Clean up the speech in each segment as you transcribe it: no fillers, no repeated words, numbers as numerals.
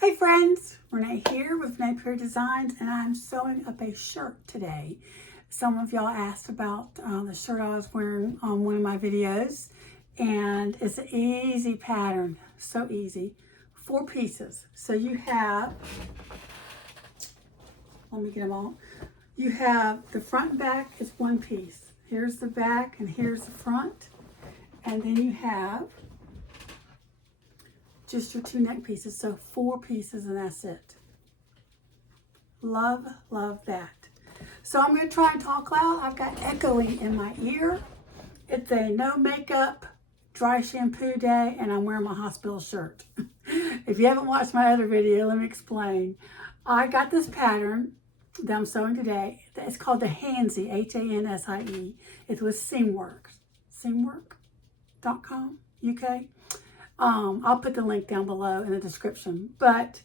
Hey friends, Renee here with Renee Perry Designs, and I'm sewing up a shirt today. Some of y'all asked about the shirt I was wearing on one of my videos, and it's an easy pattern, so easy. 4 pieces. So you have, let me get them all. You have the front and back is 1 piece. Here's the back and here's the front. And then you have just your 2 neck pieces, so 4 pieces, and that's it. Love, love that. So I'm going to try and talk loud. I've got echoing in my ear. It's a no makeup dry shampoo day, and I'm wearing my hospital shirt. If you haven't watched my other video, let me explain. I got this pattern that I'm sewing today. It's called the Hansie, Hansie. It's with Seamwork, seamwork.com, UK. I'll put the link down below in the description, but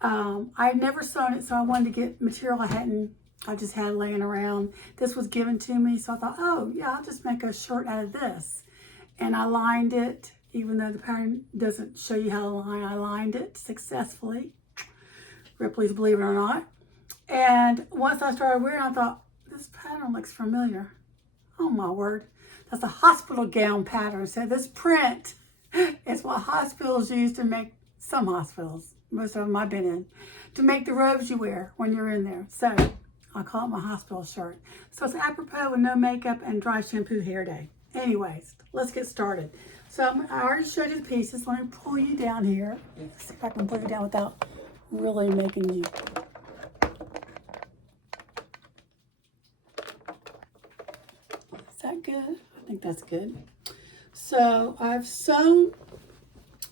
I've never sewn it, so I wanted to get material I just had laying around. This was given to me, so I thought, oh yeah, I'll just make a shirt out of this. And I lined it, even though the pattern doesn't show you how to line, I lined it successfully. Ripley's Believe It or Not. And once I started wearing it, I thought, this pattern looks familiar. Oh my word, that's a hospital gown pattern. So this print is what hospitals use to make, some hospitals, most of them I've been in, to make the robes you wear when you're in there. So I call it my hospital shirt. So it's apropos with no makeup and dry shampoo hair day. Anyways, let's get started. So I already showed you the pieces. Let me pull you down here. See if I can pull you down without really making you. Is that good? I think that's good. So I've sewn,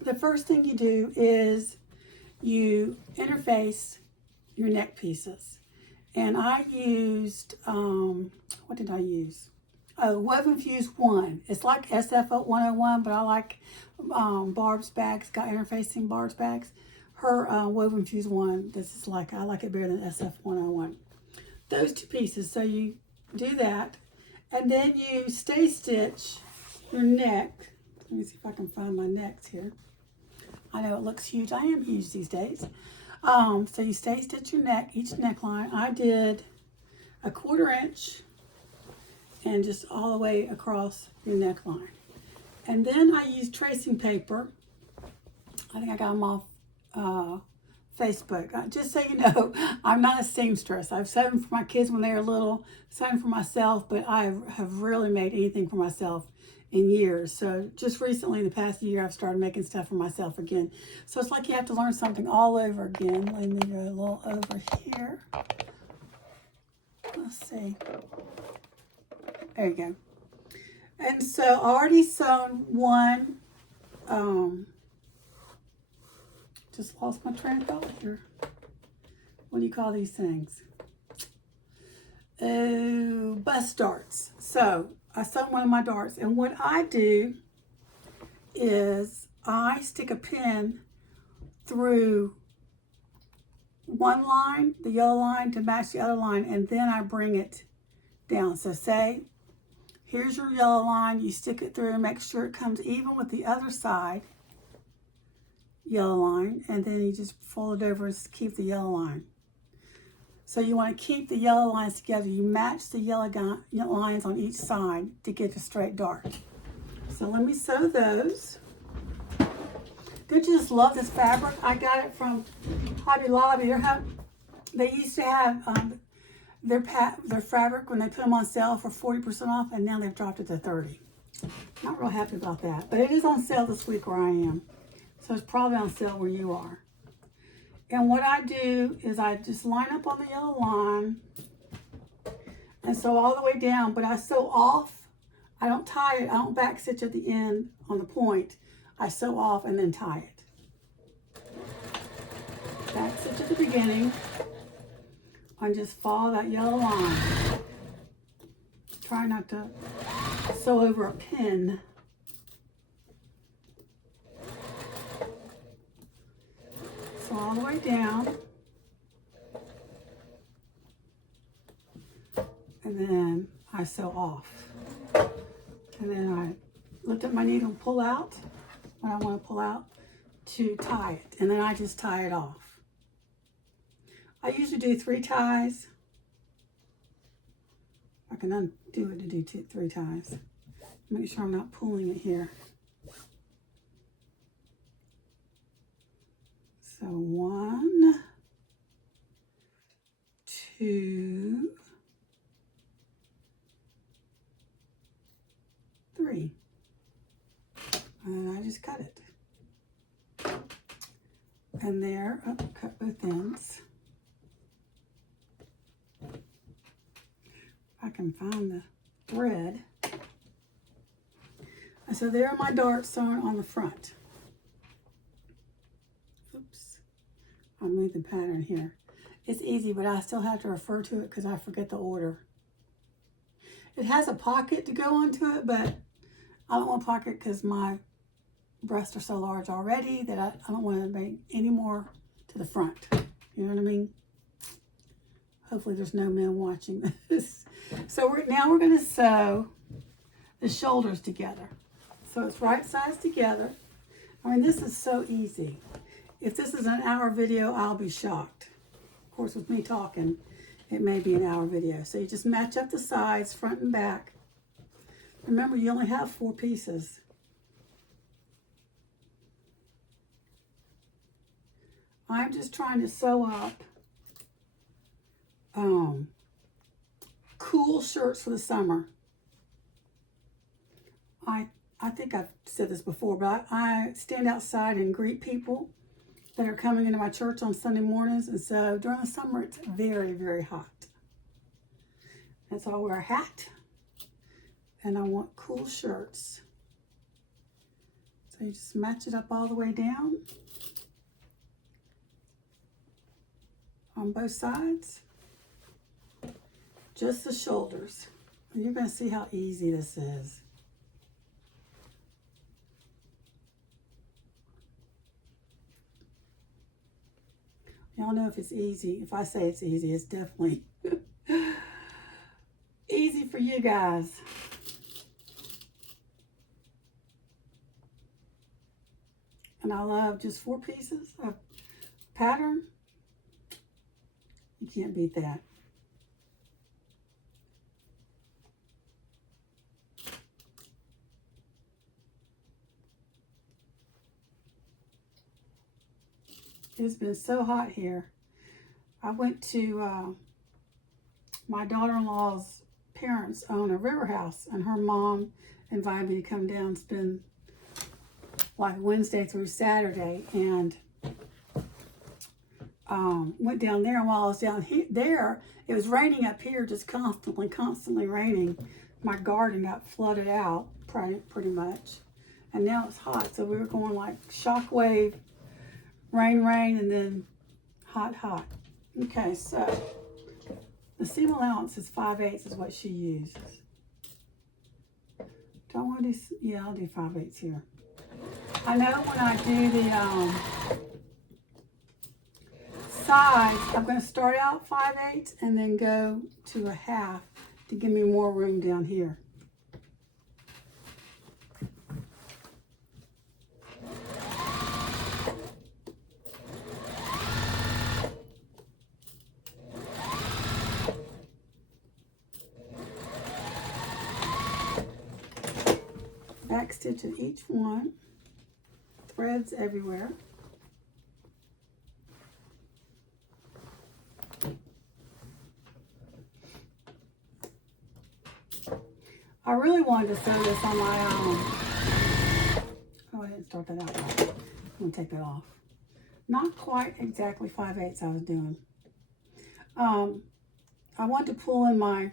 the first thing you do is you interface your neck pieces. And I used, what did I use? Oh, Woven Fuse 1. It's like SF 101, but I like Barb's bags, got interfacing Barb's bags. Her Woven Fuse 1, this is like, I like it better than SF 101. Those 2 pieces, so you do that. And then you stay stitch your neck. Let me see if I can find my necks here. I know it looks huge. I am huge these days. So you stay stitch your neck, each neckline. I did a 1/4 inch and just all the way across your neckline. And then I used tracing paper. I think I got them off Facebook. Just so you know, I'm not a seamstress. I've sewn for my kids when they were little, sewn for myself, but I have rarely made anything for myself in years. So just recently, in the past year, I've started making stuff for myself again. So it's like you have to learn something all over again. Let me go a little over here. Let's see. There you go. And so I already sewn one. Just lost my train of thought here. What do you call these things? Oh, bust darts. So I sewn one of my darts, and what I do is I stick a pin through one line, the yellow line, to match the other line, and then I bring it down. So say, here's your yellow line, you stick it through and make sure it comes even with the other side yellow line, and then you just fold it over and keep the yellow line. So you want to keep the yellow lines together. You match the yellow lines on each side to get a straight dart. So let me sew those. Don't you just love this fabric? I got it from Hobby Lobby. They used to have their fabric when they put them on sale for 40% off, and now they've dropped it to 30%. Not real happy about that, but it is on sale this week where I am. So it's probably on sale where you are. And what I do is I just line up on the yellow line and sew all the way down, but I sew off. I don't tie it. I don't back stitch at the end on the point. I sew off and then tie it. Back stitch at the beginning and just follow that yellow line. Try not to sew over a pin. So all the way down, and then I sew off, and then I lift up my needle and pull out what I want to pull out, to tie it, and then I just tie it off. I usually do 3 ties. I can undo it to do 3 ties. Make sure I'm not pulling it here. So 1, 2, 3. And I just cut it. And there, oh, cut both ends. If I can find the thread. And so there are my darts sewn on the front. Oops. I'll move the pattern here. It's easy, but I still have to refer to it because I forget the order. It has a pocket to go onto it, but I don't want a pocket because my breasts are so large already that I don't want to make any more to the front. You know what I mean? Hopefully there's no men watching this. So now we're going to sew the shoulders together. So it's right sides together. I mean, this is so easy. If this is an hour video, I'll be shocked. Of course, with me talking, it may be an hour video. So you just match up the sides, front and back. Remember, you only have 4 pieces. I'm just trying to sew up cool shirts for the summer. I think I've said this before, but I stand outside and greet people that are coming into my church on Sunday mornings. And so during the summer, it's very, very hot. And so I wear a hat and I want cool shirts. So you just match it up all the way down on both sides. Just the shoulders. And you're going to see how easy this is. Y'all know if it's easy. If I say it's easy, it's definitely easy for you guys. And I love just 4 pieces of pattern. You can't beat that. It's been so hot here. I went to my daughter-in-law's parents own a river house, and her mom invited me to come down and spend like Wednesday through Saturday, and went down there. And while I was down there, it was raining up here, just constantly raining. My garden got flooded out pretty much, and now it's hot. So we were going like shockwave. Rain, and then hot. Okay, so the seam allowance is 5/8 is what she uses. Do I want to do, yeah, I'll do 5/8 here. I know when I do the sides, I'm going to start out 5/8 and then go to a half to give me more room down here. Back stitch in each one, threads everywhere. I really wanted to sew this on my oh, I didn't start that out right. I'm gonna take that off. Not quite exactly 5/8 I was doing. I want to pull in my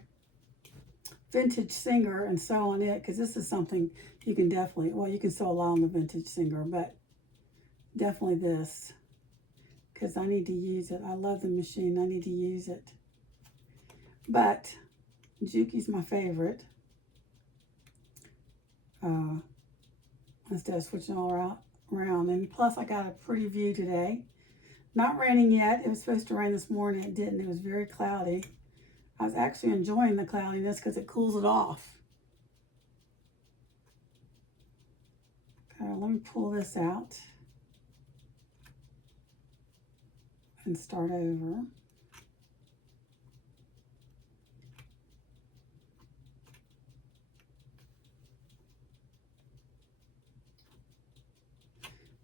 vintage Singer and sew on it, because this is something you can definitely, well, you can sew a lot on the vintage Singer, but definitely this, because I need to use it. I love the machine. I need to use it. But Juki's my favorite. Instead of switching all around. And plus I got a pretty view today. Not raining yet. It was supposed to rain this morning. It didn't. It was very cloudy. I was actually enjoying the cloudiness because it cools it off. Okay, let me pull this out. and start over.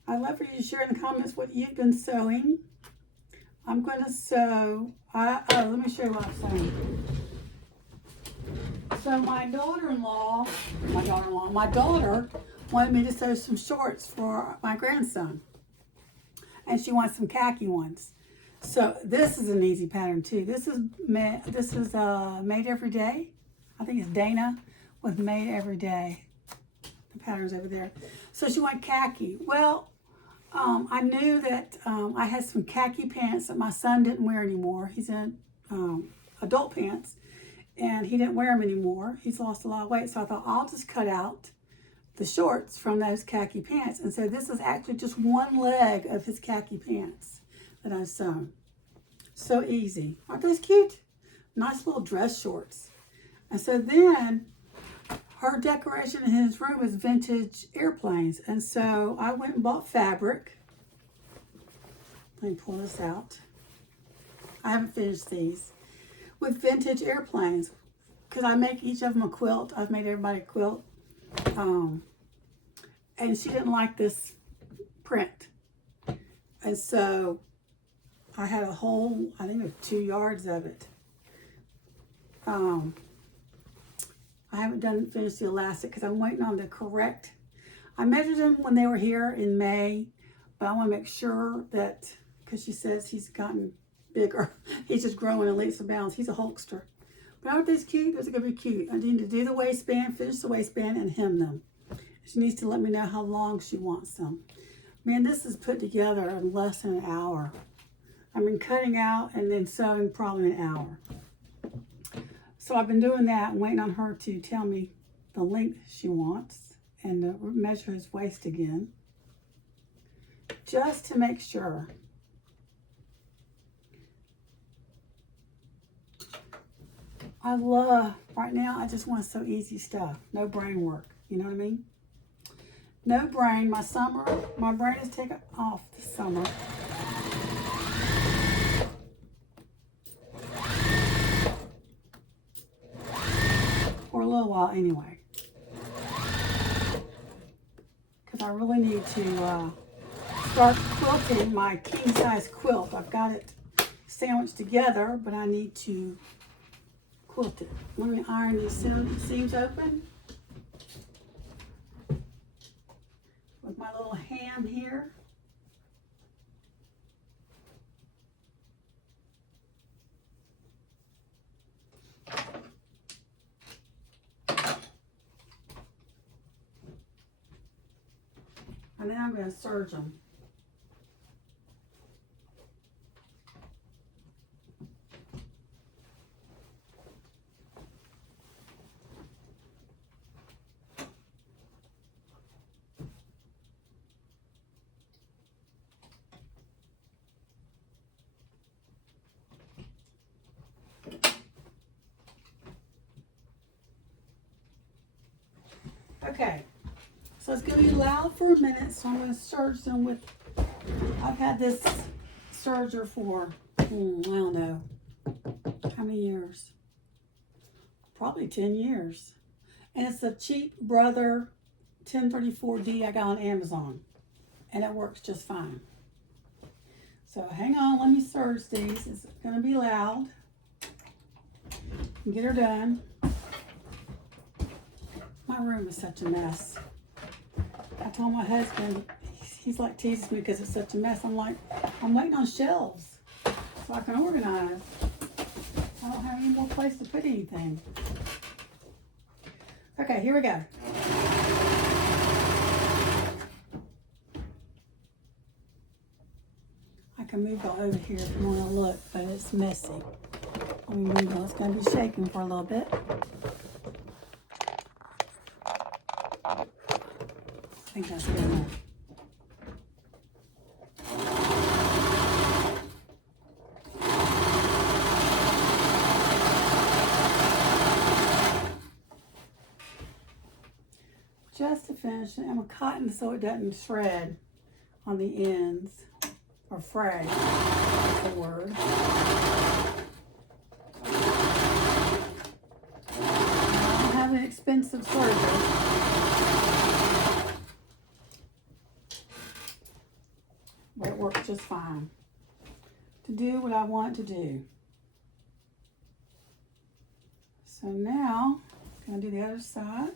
I'd love for you to share in the comments what you've been sewing. I'm going to sew, let me show you what I'm sewing. So my daughter wanted me to sew some shorts for my grandson. And she wants some khaki ones. So this is an easy pattern too. This is Made Every Day. I think it's Dana with Made Every Day. The pattern's over there. So she went khaki. Well, I knew that I had some khaki pants that my son didn't wear anymore. He's in adult pants, and he didn't wear them anymore. He's lost a lot of weight, so I thought I'll just cut out the shorts from those khaki pants. And so this is actually just one leg of his khaki pants that I've sewn. So easy. Aren't those cute? Nice little dress shorts. And so then her decoration in his room is vintage airplanes. And so I went and bought fabric. Let me pull this out. I haven't finished these. With vintage airplanes. Because I make each of them a quilt. I've made everybody a quilt. And she didn't like this print. And so I had a whole, I think it was 2 yards of it. I haven't finished the elastic because I'm waiting on the correct. I measured him when they were here in May, but I want to make sure that, because she says he's gotten bigger. He's just growing in leaps and bounds. He's a Hulkster. But aren't these cute? Those are going to be cute. I need to do the waistband, finish the waistband, and hem them. She needs to let me know how long she wants them. Man, this is put together in less than an hour. I've been cutting out and then sewing probably an hour. So I've been doing that and waiting on her to tell me the length she wants and to measure his waist again. Just to make sure. Right now, I just want to sew easy stuff. No brain work. You know what I mean? No brain. My brain is taken off this summer. For a little while anyway. Because I really need to start quilting my king size quilt. I've got it sandwiched together, but I need to quilt it. Let me iron these seams open with my little hand here. And then I'm going to serge them. Okay, so it's going to be loud for a minute, so I'm going to serge them with, I've had this serger for, I don't know, how many years? Probably 10 years. And it's a cheap Brother 1034D I got on Amazon, and it works just fine. So hang on, let me serge these. It's going to be loud. Get her done. My room is such a mess. I told my husband, he's like teases me because it's such a mess. I'm like, I'm waiting on shelves so I can organize. I don't have any more place to put anything. Okay, here we go. I can move it over here if you want to look, but it's messy. Let me move it. It's going to be shaking for a little bit. I think that's good enough. Just to finish it, I'm going to cotton so it doesn't shred on the ends. or fray, that's the word. I don't have an expensive serger, but it works just fine to do what I want to do. So now, I'm going to do the other side.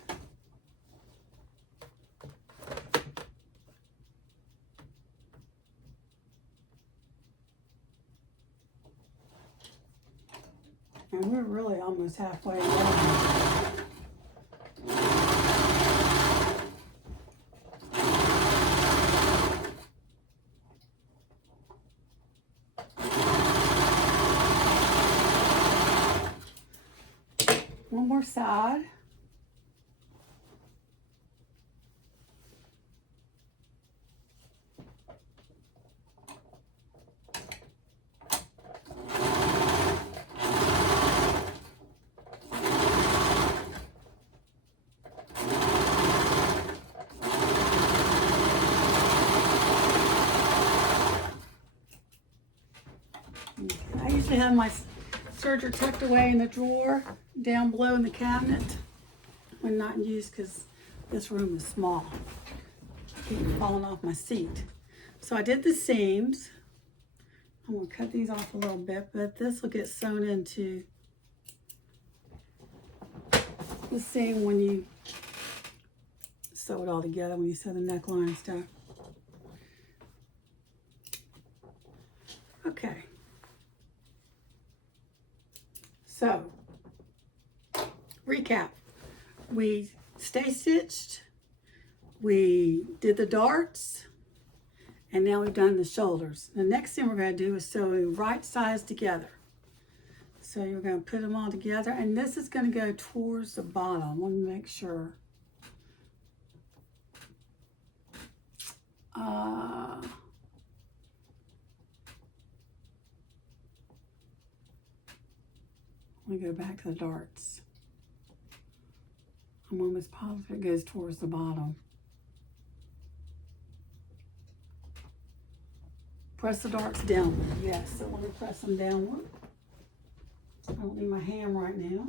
And we're really almost halfway done. One more side. I usually have my serger tucked away in the drawer down below in the cabinet when not in use because this room is small. I keep falling off my seat. So I did the seams. I'm going to cut these off a little bit, but this will get sewn into the seam when you sew it all together, when you sew the neckline and stuff. Okay. So, recap. We stay stitched, we did the darts, and now we've done the shoulders. The next thing we're going to do is sew right sides together. So you're going to put them all together, and this is going to go towards the bottom. Let me make sure. Let me go back to the darts. I'm almost positive it goes towards the bottom. Press the darts downward. Yes, so let me press them downward. I don't need my hand right now.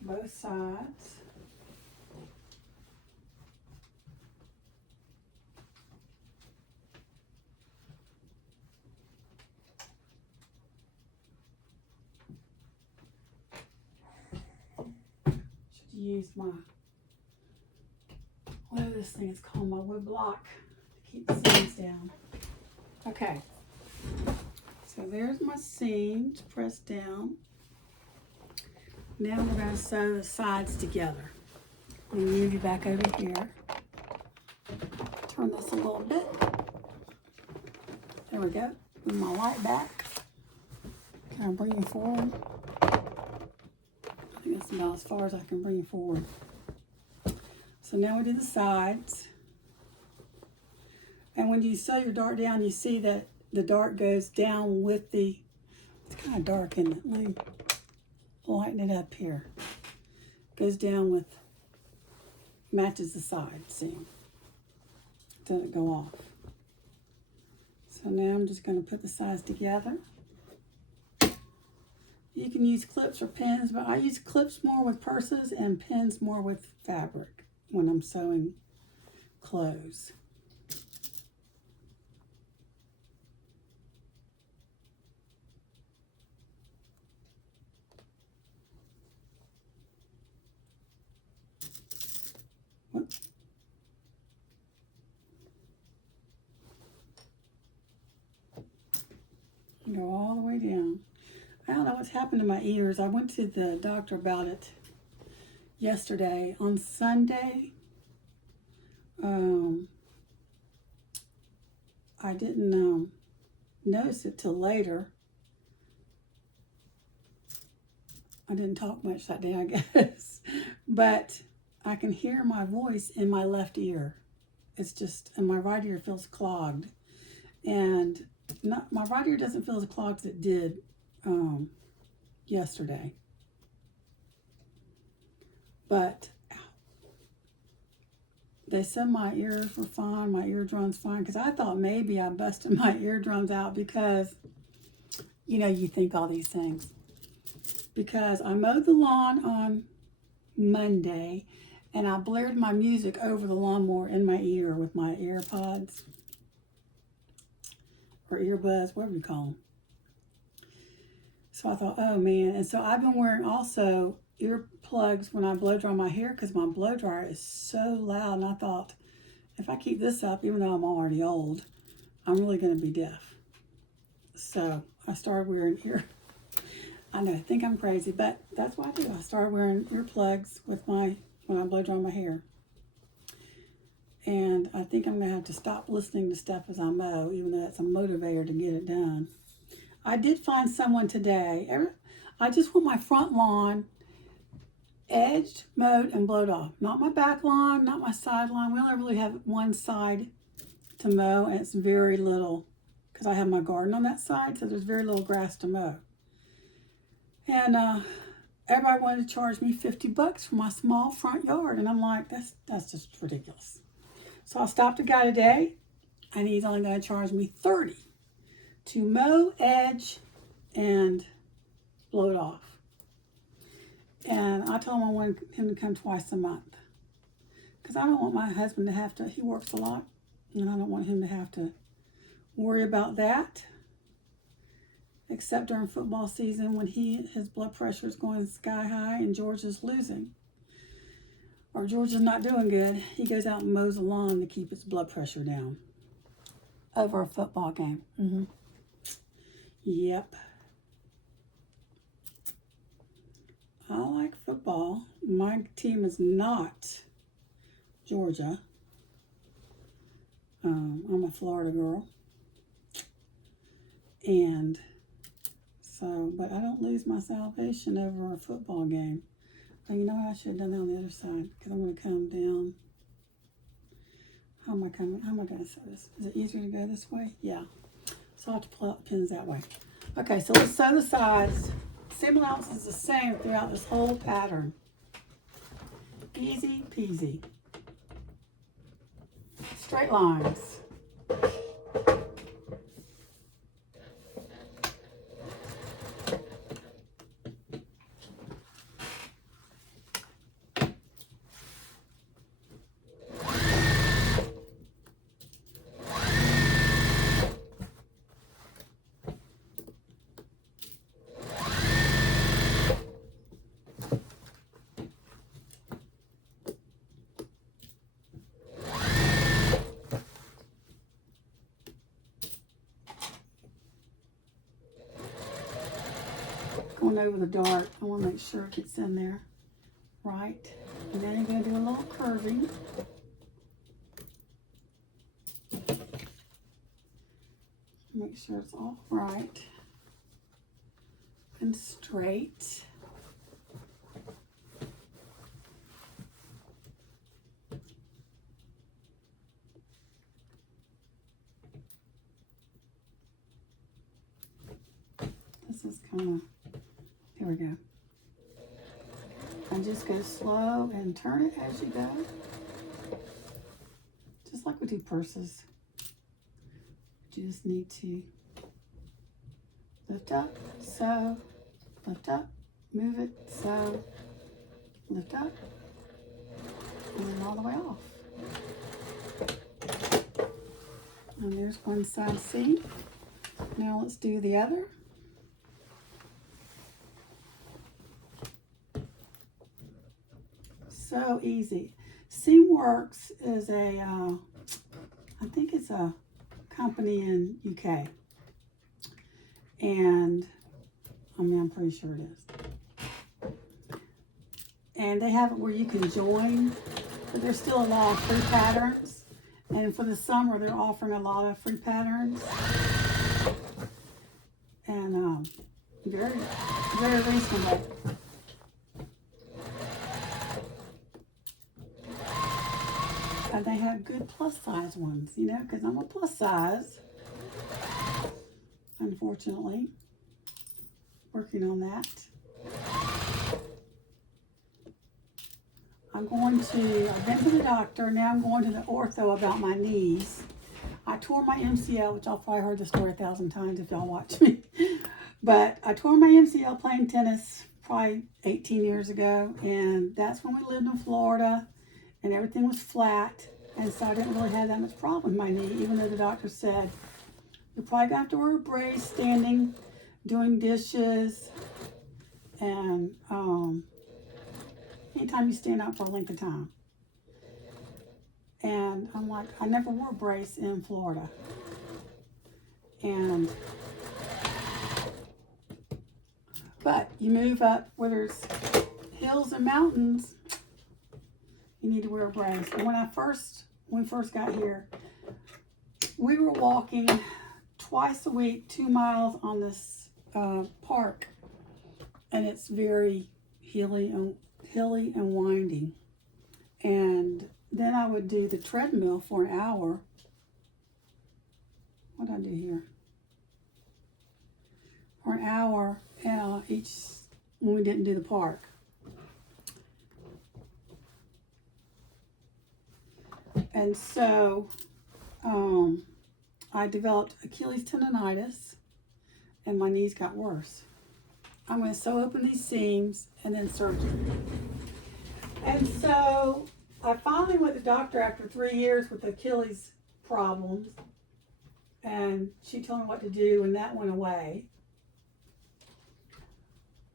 Both sides. Should use my, whatever this thing is called, my wood block to keep the seams down. Okay, so there's my seams pressed down. Now we're going to sew the sides together. Let me move you back over here. Turn this a little bit. There we go. Move my light back. Can I bring you forward? I think that's about as far as I can bring you forward. So now we do the sides. And when you sew your dart down, you see that the dart goes down with the, it's kind of dark, isn't it? Let me lighten it up here. Goes down with, matches the side seam. Doesn't go off. So now I'm just going to put the sides together. You can use clips or pins, but I use clips more with purses and pins more with fabric when I'm sewing clothes. Go all the way down. I don't know what's happened to my ears. I went to the doctor about it yesterday. On Sunday, I didn't notice it till later. I didn't talk much that day, I guess. But I can hear my voice in my left ear. It's just, and my right ear feels clogged. And my right ear doesn't feel as clogged as it did yesterday. But they said my ears were fine, my eardrums fine, because I thought maybe I busted my eardrums out because, you know, you think all these things. Because I mowed the lawn on Monday, and I blared my music over the lawnmower in my ear with my AirPods or earbuds, whatever you call them. So I thought, oh man. And so I've been wearing also earplugs when I blow dry my hair because my blow dryer is so loud. And I thought, if I keep this up, even though I'm already old, I'm really going to be deaf. So I started wearing I know, I think I'm crazy, but that's what I do. I started wearing earplugs when I blow dry my hair. And I think I'm going to have to stop listening to stuff as I mow, even though that's a motivator to get it done. I did find someone today. I just want my front lawn edged, mowed, and blowed off. Not my back lawn, not my side lawn. We only really have one side to mow, and it's very little because I have my garden on that side, so there's very little grass to mow. And everybody wanted to charge me $50 for my small front yard, and I'm like, that's just ridiculous. So I stopped a guy today, and he's only going to charge me $30 to mow, edge, and blow it off. And I told him I wanted him to come twice a month because I don't want my husband to have to. He works a lot, and I don't want him to have to worry about that. Except during football season when his blood pressure is going sky high and George is losing. Or George is not doing good. He goes out and mows the lawn to keep his blood pressure down. Over a football game. Mm-hmm. Yep. I like football. My team is not Georgia. I'm a Florida girl. And so, but I don't lose my salvation over a football game. Oh, you know what? I should have done that on the other side because I'm going to come down. How am I going to sew this? Is it easier to go this way? Yeah. So I'll have to pull out the pins that way. Okay, so let's sew the sides. Seam allowance is the same throughout this whole pattern. Easy peasy. Straight lines. Going over the dart, I want to make sure it gets in there right. And then you're going to do a little curving. Make sure it's all right and straight. This is kind of, there we go. And just go slow and turn it as you go. Just like we do purses. You just need to lift up, sew, lift up, move it, sew, lift up, and then all the way off. And there's one side seam. Now let's do the other. So easy. Seamworks is I think it's a company in UK. And, I'm pretty sure it is. And they have it where you can join, but there's still a lot of free patterns. And for the summer, they're offering a lot of free patterns. And very, very reasonable. And they have good plus size ones, you know, because I'm a plus size, unfortunately. working on that. I've been to the doctor, now I'm going to the ortho about my knees. I tore my MCL, which y'all probably heard the story 1,000 times if y'all watch me. But I tore my MCL playing tennis probably 18 years ago, and that's when we lived in Florida, and everything was flat, and so I didn't really have that much problem with my knee, even though the doctor said, you're probably going to have to wear a brace standing, doing dishes, and anytime you stand up for a length of time. And I'm like, I never wore a brace in Florida. But you move up where there's hills and mountains, you need to wear a brace. And when we first got here, we were walking twice a week, 2 miles on this park. And it's very hilly and winding. And then I would do the treadmill for an hour. What did I do here? For an hour each when we didn't do the park. And so I developed Achilles tendonitis and my knees got worse. I'm going to sew open these seams and then surgery. And so I finally went to the doctor after 3 years with Achilles problems, and she told me what to do, and that went away.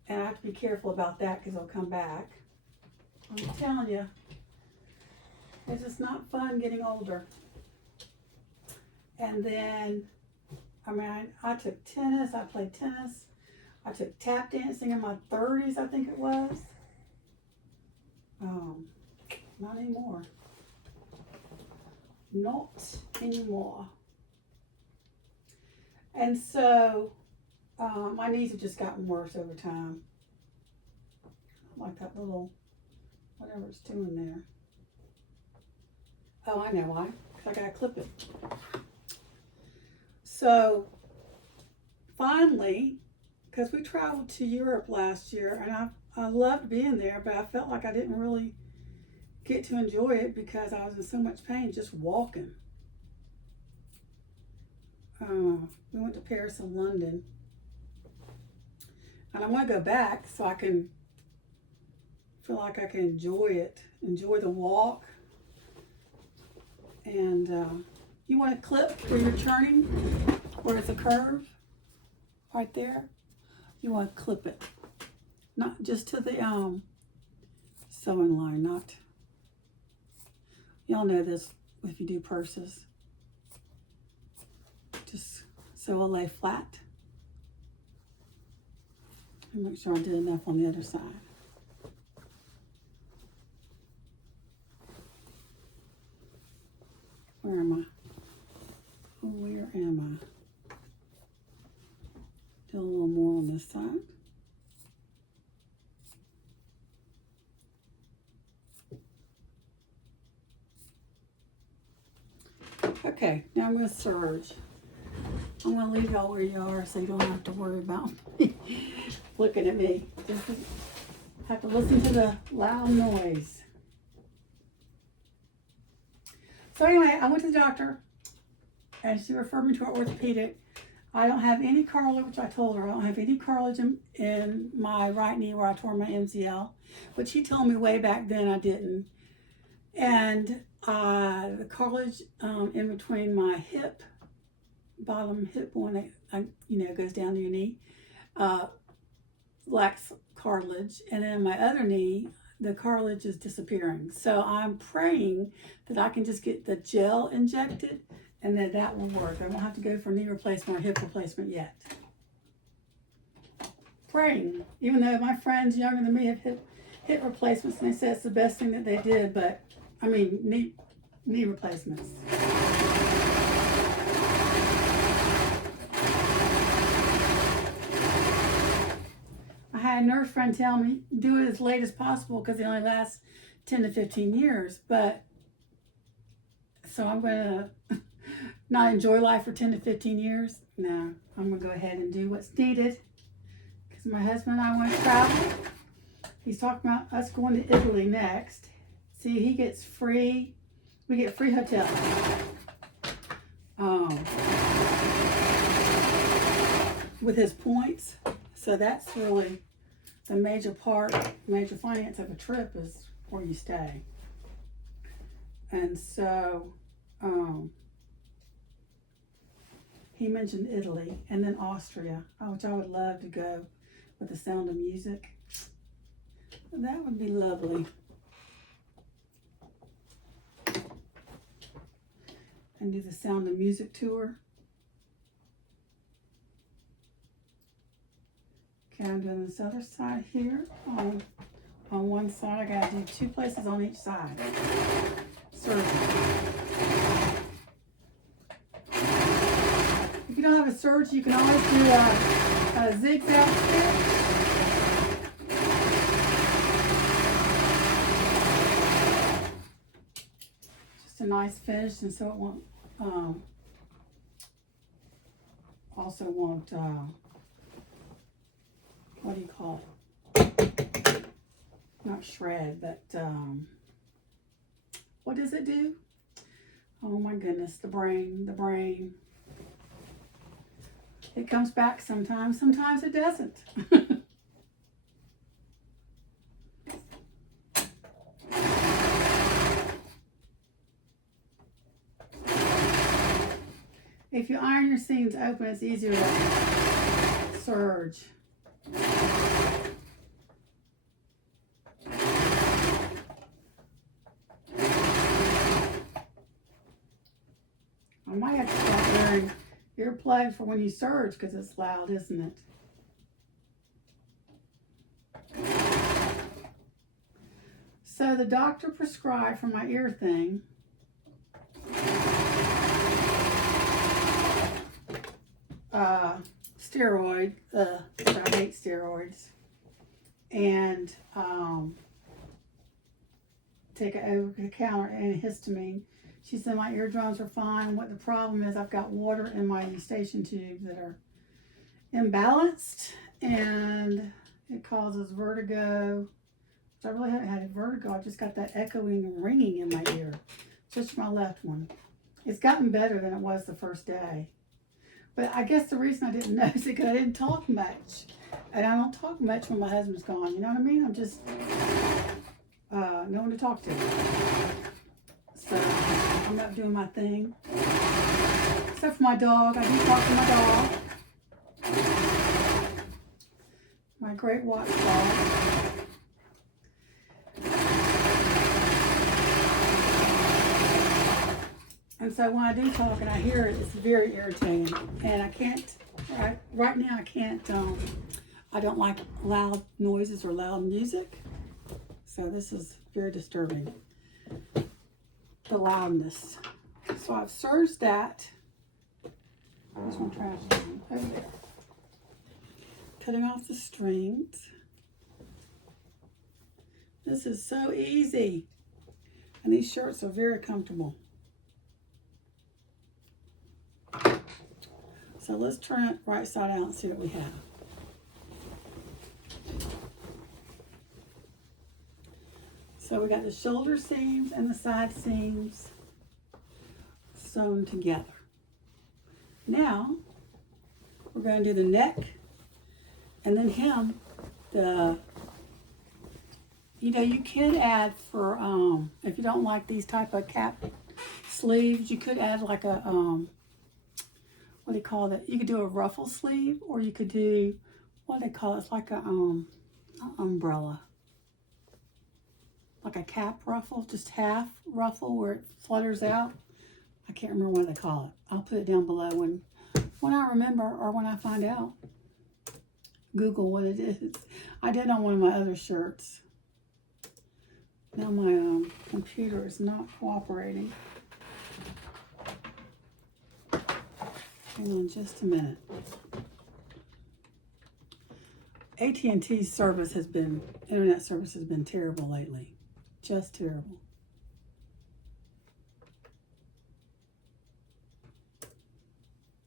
And I have to be careful about that because it'll come back. I'm telling you, it's just not fun getting older. And then, I took tennis, I played tennis. I took tap dancing in my 30s, I think it was. Not anymore. Not anymore. And so, my knees have just gotten worse over time. Like that little, whatever it's doing there. Oh, I know why. Because I gotta clip it. So, finally, because we traveled to Europe last year, and I loved being there, but I felt like I didn't really get to enjoy it because I was in so much pain just walking. We went to Paris and London, and I want to go back so I can feel like I can enjoy the walk. And you want to clip where you're turning, where it's a curve, right there. You want to clip it, not just to the sewing line, not, y'all know this if you do purses. Just sew a lay flat. And make sure I did enough on the other side. Where am I? Where am I? Do a little more on this side. Okay, now I'm going to serge. I'm going to leave y'all where you are so you don't have to worry about me looking at me. Just have to listen to the loud noise. So anyway, I went to the doctor and she referred me to an orthopedic. I don't have any cartilage, which I told her, I don't have any cartilage in my right knee where I tore my MCL, but she told me way back then I didn't. And the cartilage in between my hip, bottom hip one that goes down to your knee, lacks cartilage. And then my other knee, the cartilage is disappearing. So I'm praying that I can just get the gel injected and that will work. I won't have to go for knee replacement or hip replacement yet. Praying, even though my friends younger than me have hip replacements and they say it's the best thing that they did, but I mean knee replacements. I had a nurse friend tell me do it as late as possible because it only lasts 10 to 15 years. But so I'm going to not enjoy life for 10 to 15 years. No, I'm going to go ahead and do what's needed because because my husband and I want to travel. He's talking about us going to Italy next. See, he gets free, we get free hotel. With his points. So that's really the major finance of a trip is where you stay. And so, he mentioned Italy and then Austria, which I would love to go with The Sound of Music. That would be lovely. And do the Sound of Music tour. Okay, I'm doing this other side here. On one side, I gotta do 2 places on each side. Surgery. If you don't have a surge, you can always do a zigzag stitch. Just a nice finish, and so it won't, also won't, what do you call it? Not shred, but, what does it do? Oh my goodness, the brain. It comes back sometimes it doesn't. If you iron your seams open, it's easier to serge. I might have to start wearing earplugs for when you serge because it's loud, isn't it? So the doctor prescribed for my ear thing steroid, I hate steroids, and take an over-the-counter antihistamine. She said my eardrums are fine. What the problem is, I've got water in my eustachian tubes that are imbalanced, and it causes vertigo. So I really haven't had vertigo. I just got that echoing and ringing in my ear, just my left one. It's gotten better than it was the first day. But I guess the reason I didn't notice it because I didn't talk much. And I don't talk much when my husband's gone. You know what I mean? I'm just no one to talk to. So I'm not doing my thing. Except for my dog. I do talk to my dog. My great watchdog. And so when I do talk and I hear it, it's very irritating. And I can't, right now I can't, I don't like loud noises or loud music. So this is very disturbing, the loudness. So I've serged that. There's my trash can over there. Cutting off the strings. This is so easy. And these shirts are very comfortable. So let's turn it right side out and see what we have. So we got the shoulder seams and the side seams sewn together. Now we're going to do the neck and then hem. You can add for if you don't like these type of cap sleeves, you could add like a what do you call that? You could do a ruffle sleeve, or you could do, what do they call it? It's like a umbrella. Like a cap ruffle, just half ruffle where it flutters out. I can't remember what they call it. I'll put it down below when I remember or when I find out. Google what it is. I did on one of my other shirts. Now my computer is not cooperating. Hang on just a minute. AT&T's service has been, internet service has been terrible lately. Just terrible.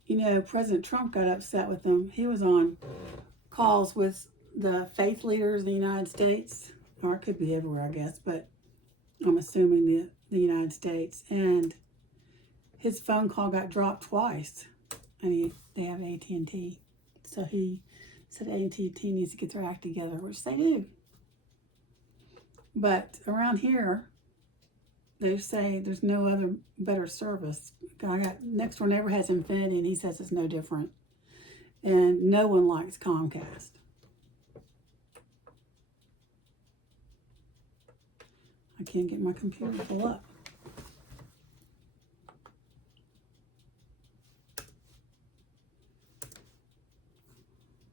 You know, President Trump got upset with them. He was on calls with the faith leaders in the United States, or it could be everywhere, I guess, but I'm assuming the United States. And his phone call got dropped twice, and they have AT&T. So he said AT&T needs to get their act together, which they do. But around here, they say there's no other better service. I got next door neighbor has Infinity, and he says it's no different. And no one likes Comcast. I can't get my computer to pull up.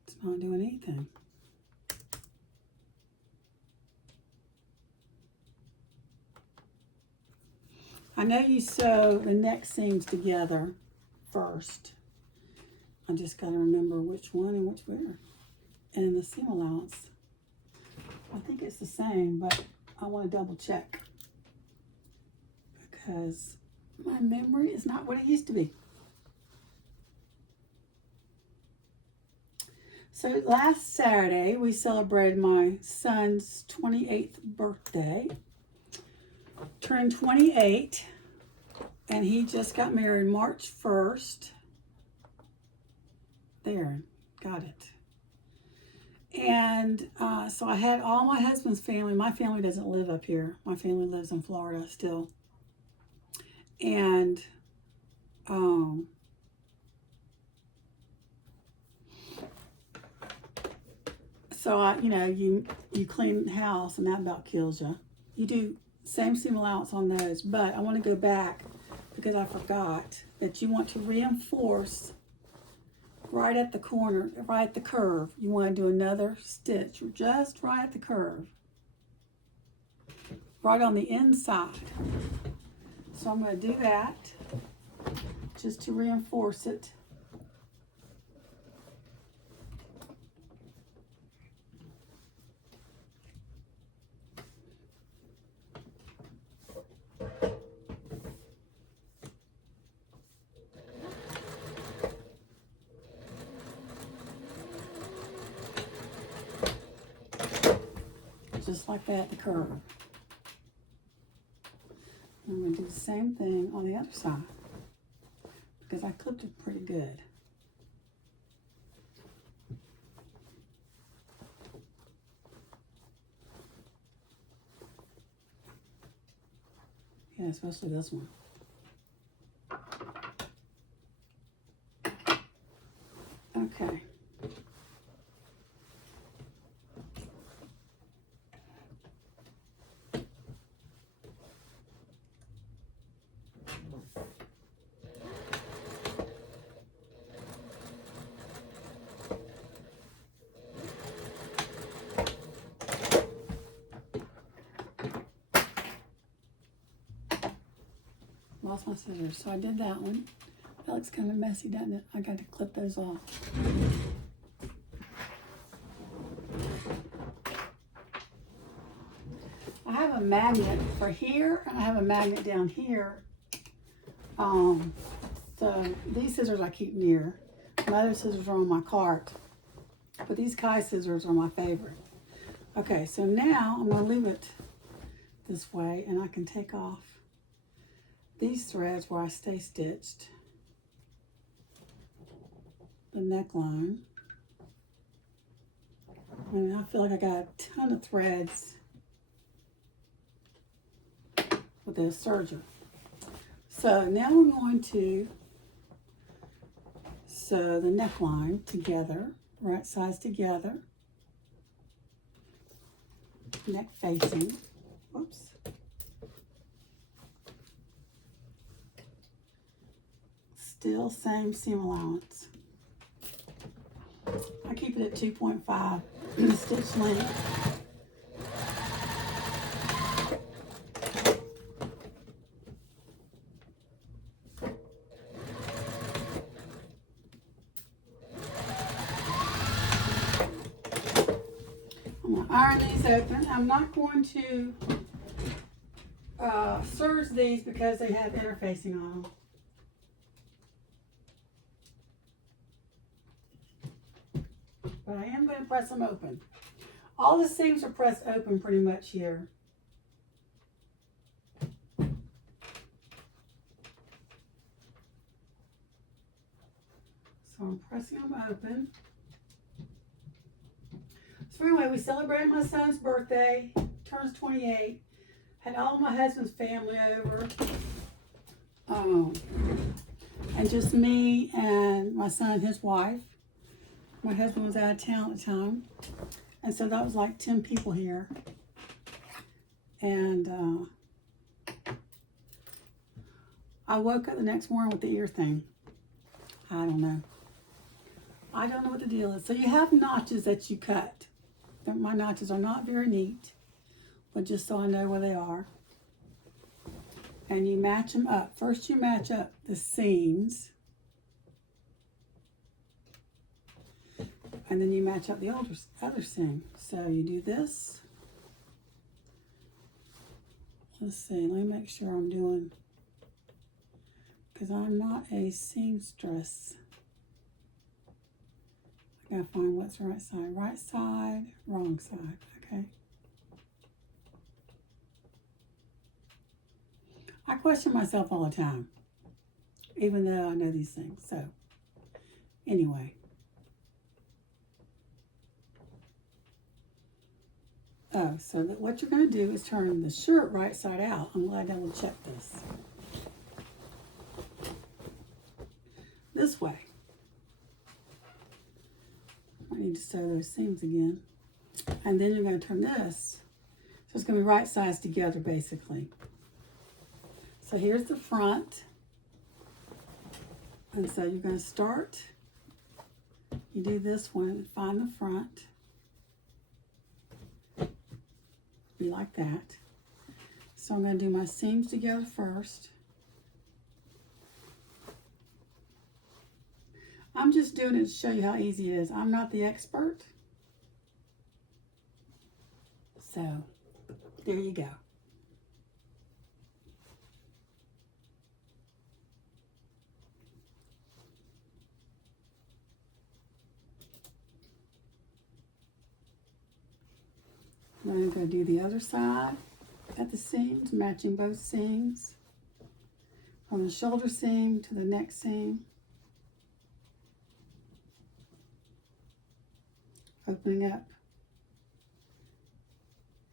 It's not doing anything. I know you sew the neck seams together first. I just got to remember which one and which where. And the seam allowance. I think it's the same, but I want to double check because my memory is not what it used to be. So last Saturday, we celebrated my son's 28th birthday. Turned 28, and he just got married March 1st. There, got it. And so I had all my husband's family. My family doesn't live up here. My family lives in Florida still. And so you clean the house, and that about kills you. You do same seam allowance on those, but I want to go back because I forgot that you want to reinforce right at the corner, right at the curve. You want to do another stitch just right at the curve, right on the inside. So I'm going to do that just to reinforce it. Just like that at the curve. I'm going to do the same thing on the other side because I clipped it pretty good. Yeah, especially this one. Okay. Lost my scissors, so I did that one. That looks kind of messy, doesn't it? I got to clip those off. I have a magnet for here, and I have a magnet down here. So these scissors I keep near. My other scissors are on my cart, but these Kai scissors are my favorite. Okay, so now I'm going to leave it this way, and I can take off these threads where I stay stitched, the neckline. And I feel like I got a ton of threads with the serger. So now I'm going to sew the neckline together, right sides together, neck facing. Whoops. Still same seam allowance. I keep it at 2.5 stitch length. I'm going to iron these open. I'm not going to serge these because they have interfacing on them. But I am going open and press them open. All the seams are pressed open pretty much here. So I'm pressing them open. So anyway, we celebrated my son's birthday, turns 28. Had all my husband's family over. And just me and my son and his wife. My husband was out of town at the time. And so that was like 10 people here. And I woke up the next morning with the ear thing. I don't know. I don't know what the deal is. So you have notches that you cut. My notches are not very neat, but just so I know where they are. And you match them up. First you match up the seams. And then you match up the other seam. So you do this. Let's see, let me make sure I'm doing, because I'm not a seamstress. I gotta find what's the right side. Right side, wrong side, okay. I question myself all the time, even though I know these things. So, anyway. Oh, so what you're going to do is turn the shirt right side out. I'm glad I double checked this. This way. I need to sew those seams again. And then you're going to turn this. So it's going to be right sides together, basically. So here's the front. And so you're going to start. You do this one and find the front. Be like that. So I'm going to do my seams together first. I'm just doing it to show you how easy it is. I'm not the expert. So there you go. Now I'm going to do the other side at the seams, matching both seams. From the shoulder seam to the neck seam. Opening up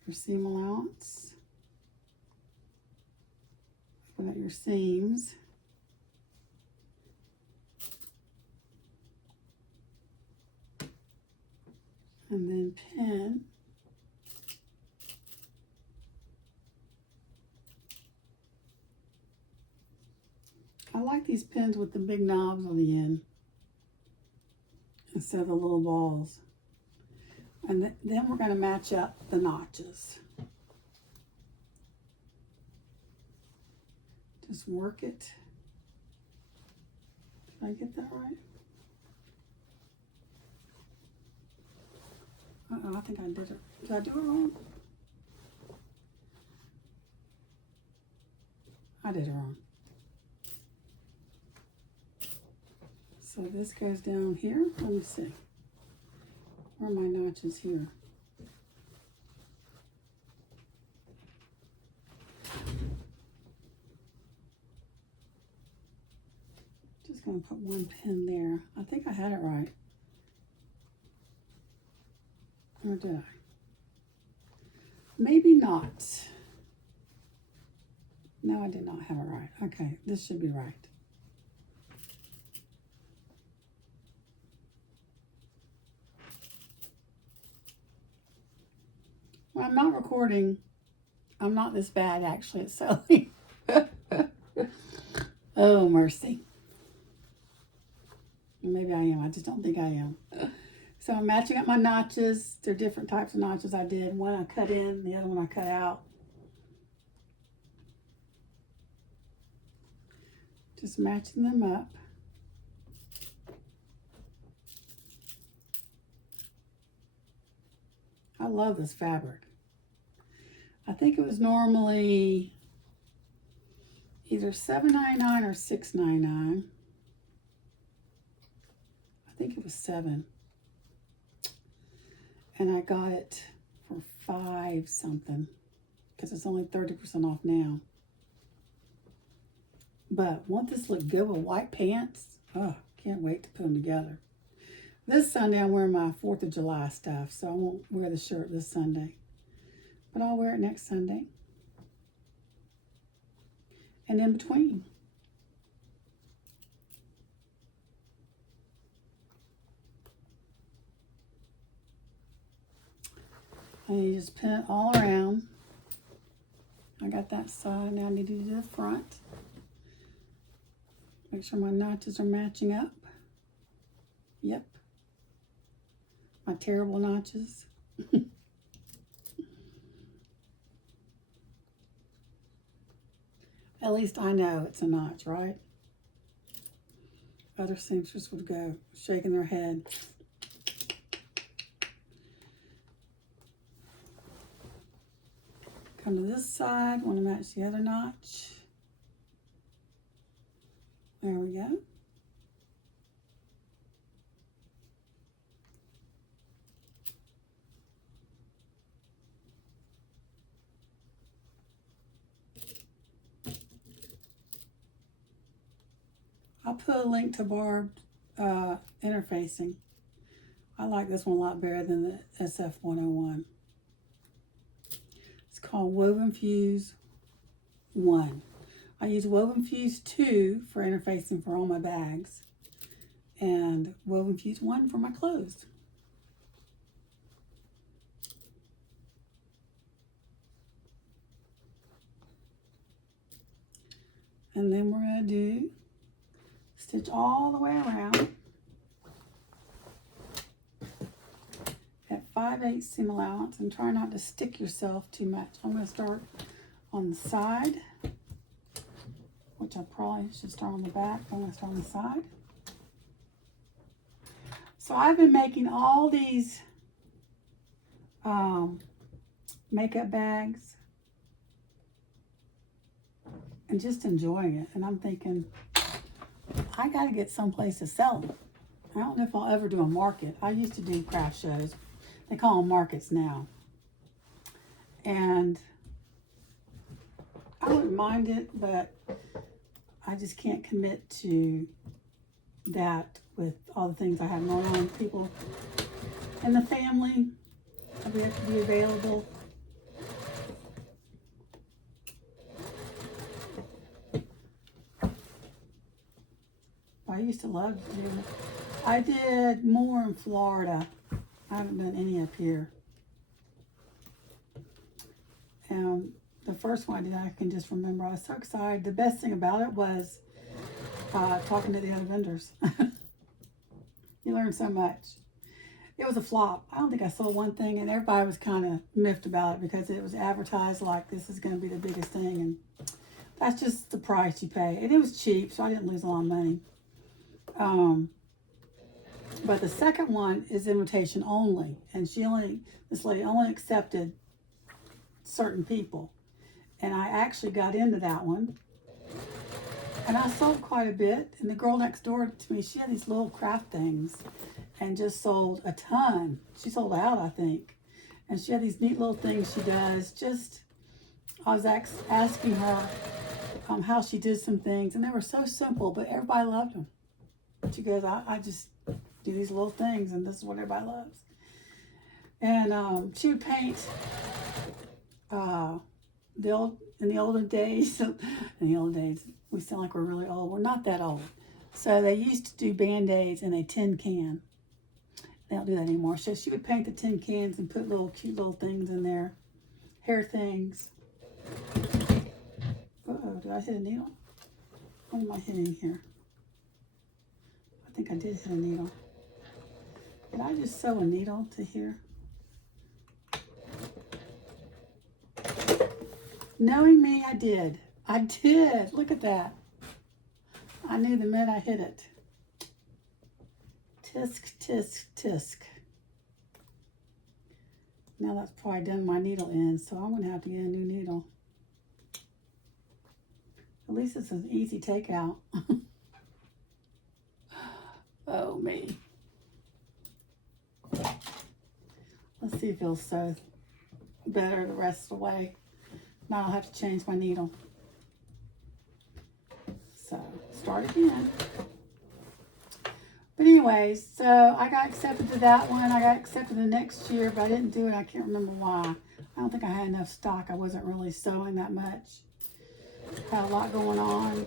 your seam allowance. Open up your seams. And then pin. I like these pins with the big knobs on the end instead of the little balls. And then we're going to match up the notches. Just work it. Did I get that right? Uh-oh, I think I did it. Did I do it wrong? I did it wrong. So this goes down here. Let me see. Where are my notches here? Just going to put one pin there. I think I had it right. Or did I? Maybe not. No, I did not have it right. Okay, this should be right. When I'm not recording, I'm not this bad actually at sewing. Oh, mercy. Maybe I am. I just don't think I am. So I'm matching up my notches. They're different types of notches I did. One I cut in, the other one I cut out. Just matching them up. I love this fabric. I think it was normally either $7.99 or $6.99. I think it was $7. and I got it for $5 something because it's only 30% off now. But won't this look good with white pants? Oh, can't wait to put them together. This Sunday I'm wearing my 4th of July stuff, so I won't wear the shirt this Sunday. But I'll wear it next Sunday. And in between. And you just pin it all around. I got that side, now I need to do the front. Make sure my notches are matching up. Yep. My terrible notches. At least I know it's a notch, right? Other seamstresses would go shaking their head. Come to this side, want to match the other notch. There we go. I'll put a link to Barb's interfacing. I like this one a lot better than the SF101. It's called Woven Fuse 1. I use Woven Fuse 2 for interfacing for all my bags, and Woven Fuse 1 for my clothes. And then we're going to do stitch all the way around at 5/8 seam allowance, and try not to stick yourself too much. I'm going to start on the side, which I probably should start on the back. I'm going to start on the side. So I've been making all these makeup bags and just enjoying it. And I'm thinking, I got to get someplace to sell them. I don't know if I'll ever do a market. I used to do craft shows. They call them markets now. And I wouldn't mind it, but I just can't commit to that with all the things I have going on. People in the family, I have to be available. I used to love to do it. I did more in Florida. I haven't done any up here. And the first one I did, I can just remember, I was so excited. The best thing about it was talking to the other vendors. You learn so much. It was a flop. I don't think I sold one thing, and everybody was kind of miffed about it because it was advertised like this is going to be the biggest thing, and that's just the price you pay. And it was cheap, so I didn't lose a lot of money. But the second one is invitation only, and this lady only accepted certain people, and I actually got into that one, and I sold quite a bit. And the girl next door to me, she had these little craft things and just sold a ton. She sold out, I think, and she had these neat little things she does. I was asking her how she did some things, and they were so simple, but everybody loved them. She goes, I just do these little things, and this is what everybody loves. And she would paint in the olden days. In the old days, we sound like we're really old. We're not that old. So they used to do Band-Aids in a tin can. They don't do that anymore. So she would paint the tin cans and put little cute little things in there, hair things. Uh-oh, did I hit a needle? What am I hitting here? I think I did hit a needle. Did I just sew a needle to here? Knowing me, I did. I did. Look at that. I knew the minute I hit it. Tisk, tisk, tisk. Now that's probably done my needle end, so I'm going to have to get a new needle. At least it's an easy takeout. Oh, me. Let's see if it'll sew better the rest of the way. Now I'll have to change my needle. So, start again. But anyways, so I got accepted to that one. I got accepted the next year, but I didn't do it. I can't remember why. I don't think I had enough stock. I wasn't really sewing that much. Had a lot going on.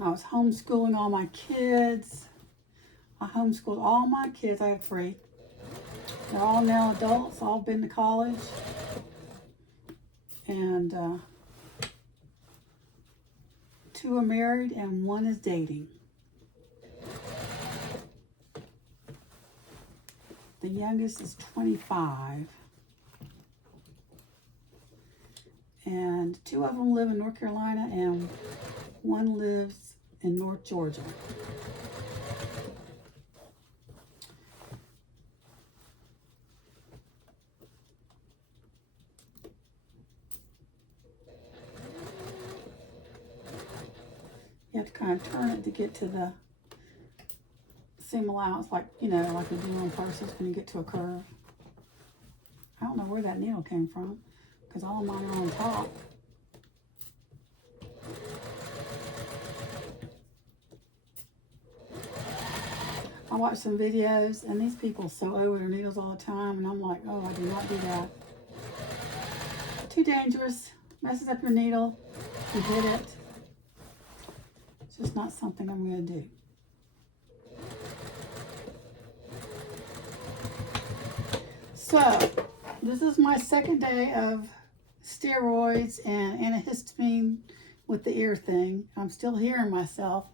I was homeschooling all my kids. I homeschooled all my kids. I have 3. They're all now adults, all been to college. And 2 are married and 1 is dating. The youngest is 25. And 2 of them live in North Carolina and 1 lives in North Georgia. You have to kind of turn it to get to the seam allowance, like, you know, like we do on purses when you get to a curve. I don't know where that needle came from, because all of mine are on top. I watch some videos, and these people sew over their needles all the time, and I'm like, oh, I do not do that. Too dangerous. Messes up your needle. You hit it. It's just not something I'm going to do. So, this is my second day of steroids and antihistamine with the ear thing. I'm still hearing myself.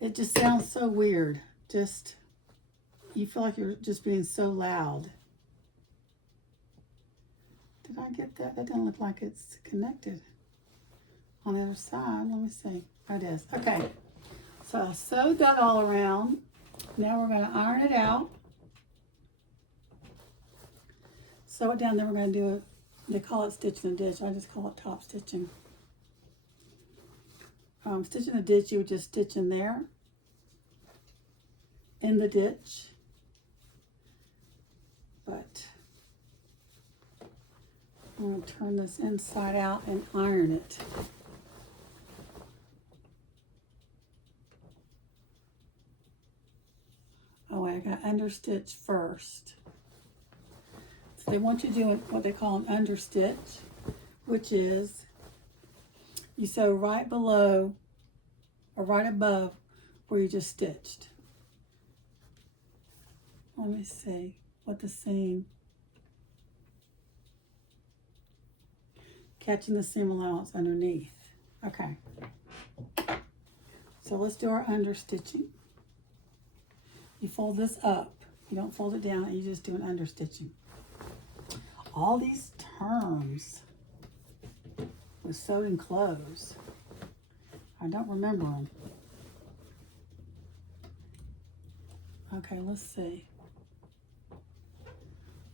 It just sounds so weird. Just, you feel like you're just being so loud. Did I get that? That doesn't look like it's connected on the other side. Let me see. Oh, it is. Okay. So I sewed that all around. Now we're going to iron it out. Sew it down, then we're going to do it. They call it stitching the ditch. I just call it top stitching. Stitching the ditch, you would just stitch in there, in the ditch. But I'm going to turn this inside out and iron it. Oh, wait, I got understitch first. So they want you to do what they call an understitch, which is you sew right below or right above where you just stitched. Let me see what the seam. Catching the seam allowance underneath. Okay. So let's do our understitching. You fold this up. You don't fold it down. You just do an understitching. All these terms were sewed in clothes. I don't remember them. Okay, let's see.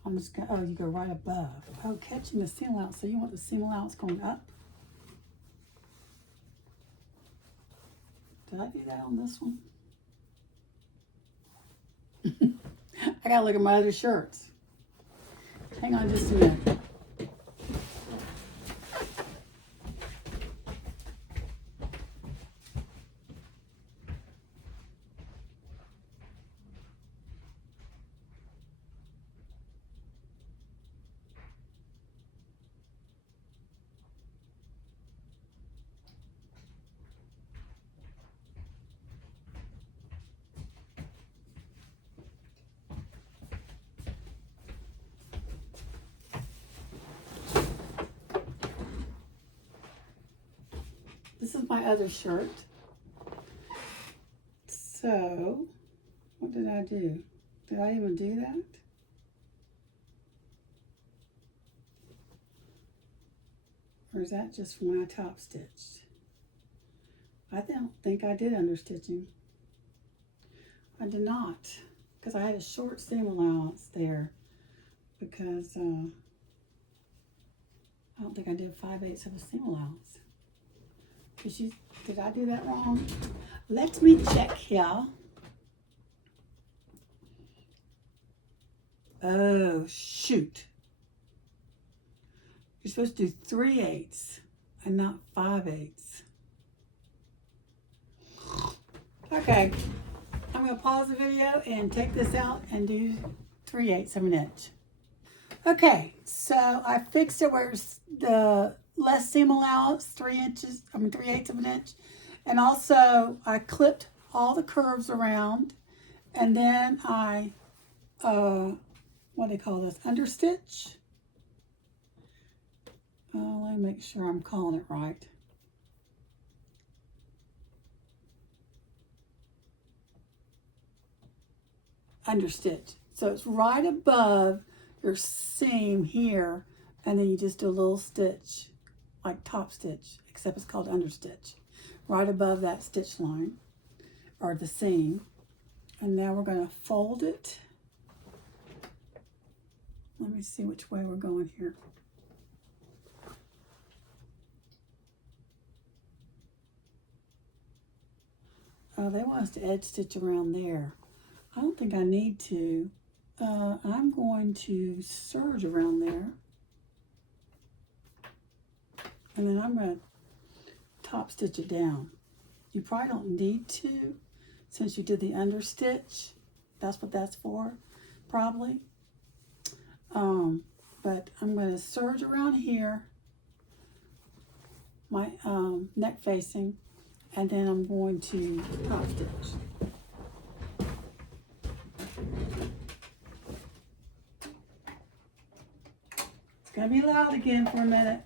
I'm just going to, oh, you go right above. Oh, catching the seam allowance. So you want the seam allowance going up? Did I do that on this one? I gotta look at my other shirts. Hang on just a minute. This is my other shirt. So, what did I do? Did I even do that? Or is that just when I top stitched? I don't think I did understitching. I did not, because I had a short seam allowance there, because I don't think I did 5/8 of a seam allowance. Did I do that wrong? Let me check here. Oh, shoot. You're supposed to do 3/8 and not 5/8. Okay, I'm going to pause the video and take this out and do 3/8 of an inch. Okay, so I fixed it where the less seam allowance, 3/8 of an inch. And also I clipped all the curves around, and then I, what do they call this? Understitch. Let me make sure I'm calling it right. Understitch. So it's right above your seam here, and then you just do a little stitch, like top stitch, except it's called understitch, right above that stitch line, or the seam. And now we're going to fold it. Let me see which way we're going here. Oh, they want us to edge stitch around there. I don't think I need to. I'm going to serge around there. And then I'm going to top stitch it down. You probably don't need to, since you did the understitch. That's what that's for, probably. But I'm going to serge around here, my neck facing, and then I'm going to top stitch. It's going to be loud again for a minute.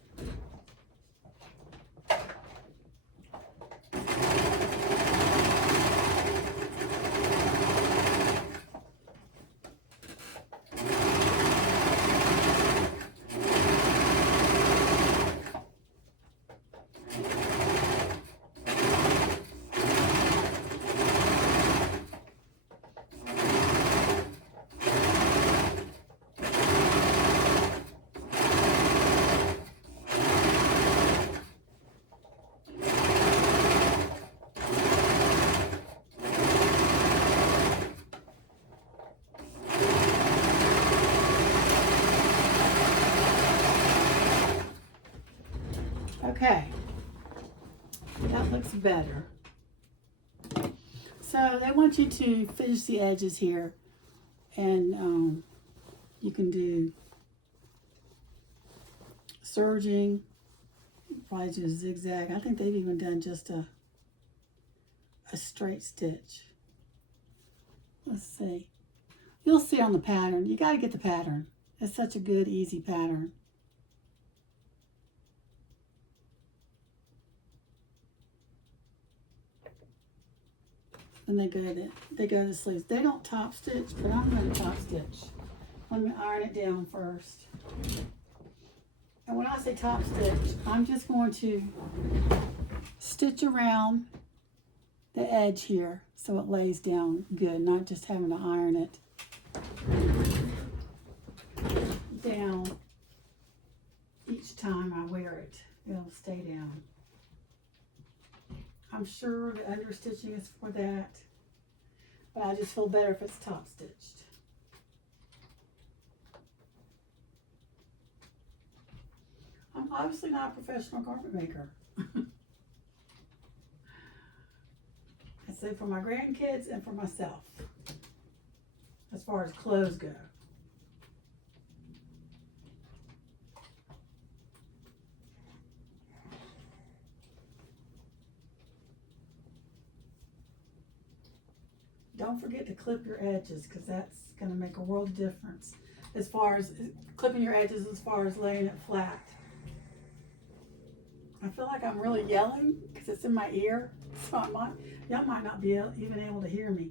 Okay, that looks better. So they want you to finish the edges here, and you can do serging, probably do a zigzag. I think they've even done just a straight stitch. Let's see. You'll see on the pattern. You got to get the pattern. It's such a good, easy pattern. And they go to the sleeves. They don't top stitch, but I'm going to top stitch. Let me iron it down first. And when I say top stitch, I'm just going to stitch around the edge here so it lays down good, not just having to iron it down each time I wear it. It'll stay down. I'm sure the understitching is for that, but I just feel better if it's top stitched. I'm obviously not a professional garment maker. I say for my grandkids and for myself, as far as clothes go. Don't forget to clip your edges, because that's going to make a world of difference as far as clipping your edges, as far as laying it flat. I feel like I'm really yelling because it's in my ear, so y'all might not be even able to hear me.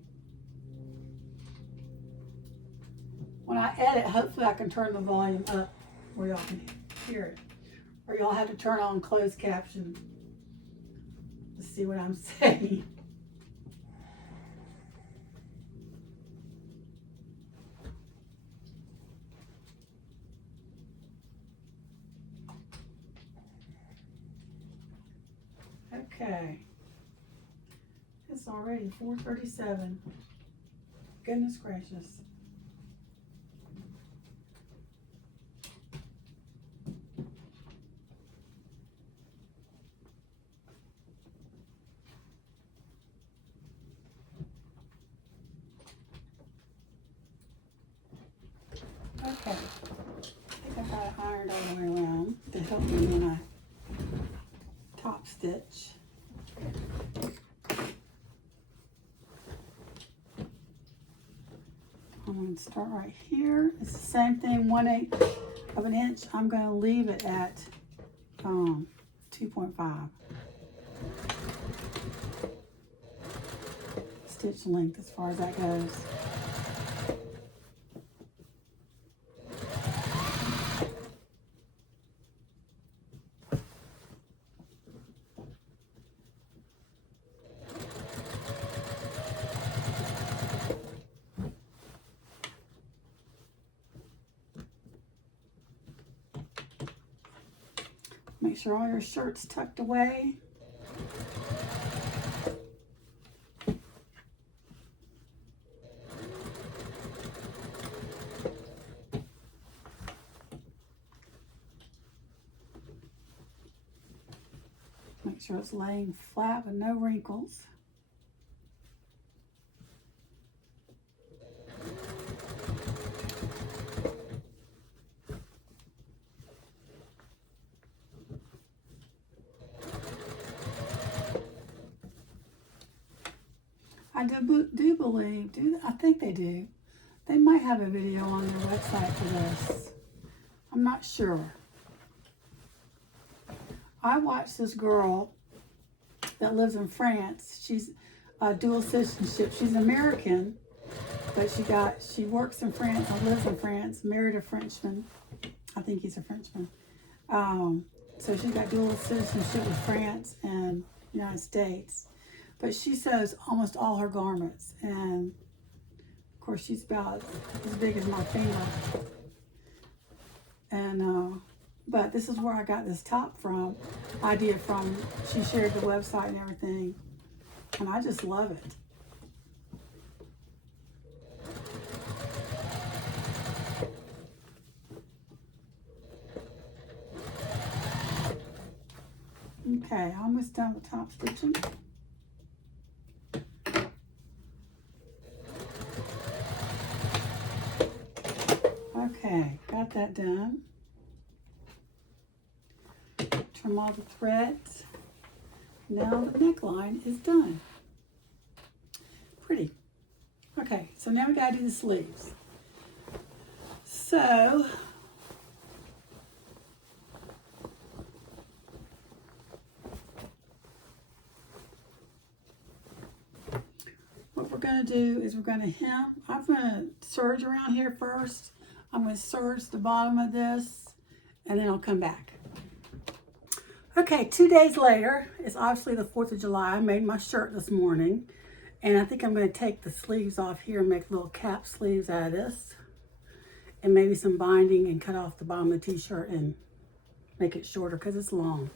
When I edit, hopefully I can turn the volume up where y'all can hear it. Or y'all have to turn on closed caption to see what I'm saying. Okay, it's already 4:37. Goodness gracious. the way around to help me when I top stitch. I'm going to start right here. It's the same thing, 1/8 of an inch. I'm going to leave it at 2.5 stitch length as far as that goes. Make sure all your shirt's tucked away. Make sure it's laying flat with no wrinkles. I do believe, I think they do. They might have a video on their website for this. I'm not sure. I watched this girl that lives in France. She's a dual citizenship. She's American, but she works in France and lives in France, married a Frenchman. I think he's a Frenchman. So she's got dual citizenship with France and United States. But she sews almost all her garments, and of course she's about as big as my finger. And but this is where I got this top from, idea from. She shared the website and everything, and I just love it. Okay, almost done with top stitching. Okay, got that done. Trim all the threads. Now the neckline is done. Pretty. Okay, so now we gotta do the sleeves. So, what we're gonna do is we're gonna hem. I'm gonna serge around here first. I'm going to serge the bottom of this, and then I'll come back. Okay, 2 days later, it's obviously the 4th of July. I made my shirt this morning, and I think I'm going to take the sleeves off here and make little cap sleeves out of this, and maybe some binding and cut off the bottom of the t-shirt and make it shorter because it's long.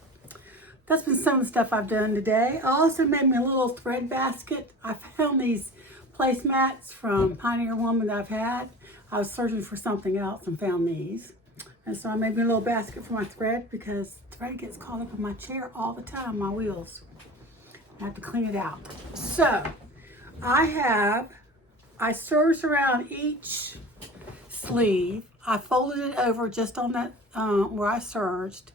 That's been some of the stuff I've done today. I also made me a little thread basket. I found these placemats from Pioneer Woman that I've had. I was searching for something else and found these. And so I made me a little basket for my thread because thread gets caught up in my chair all the time, my wheels. I have to clean it out. So I serged around each sleeve. I folded it over just on that where I serged.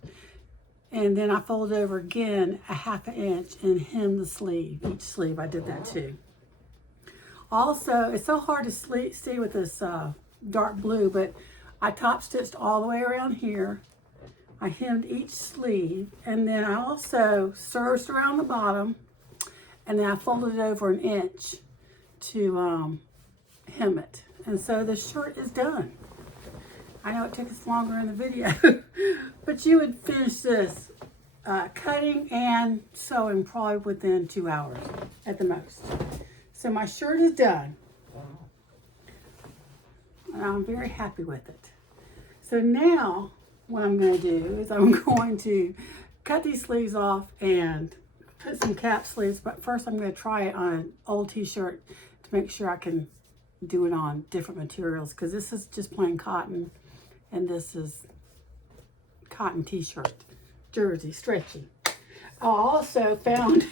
And then I folded over again a 1/2 inch and hemmed the sleeve. Each sleeve I did that too. Also, it's so hard to see with this dark blue, but I top stitched all the way around here. I hemmed each sleeve, and then I also serged around the bottom, and then I folded it over 1 inch to hem it. And so the shirt is done. I know it took us longer in the video, but you would finish this cutting and sewing probably within 2 hours at the most. So my shirt is done, and I'm very happy with it. So now what I'm going to do is I'm going to cut these sleeves off and put some cap sleeves, but first I'm going to try it on an old t-shirt to make sure I can do it on different materials, because this is just plain cotton and this is cotton t-shirt, jersey, stretchy. I also found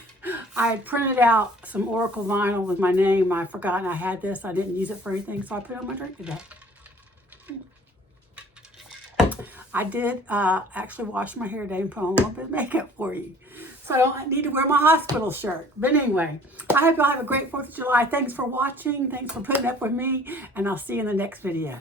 I had printed out some Oracle vinyl with my name. I forgot I had this. I didn't use it for anything, so I put it on my drink today. I did actually wash my hair today and put on a little bit of makeup for you. So I don't need to wear my hospital shirt. But anyway, I hope y'all have a great 4th of July. Thanks for watching. Thanks for putting up with me. And I'll see you in the next video.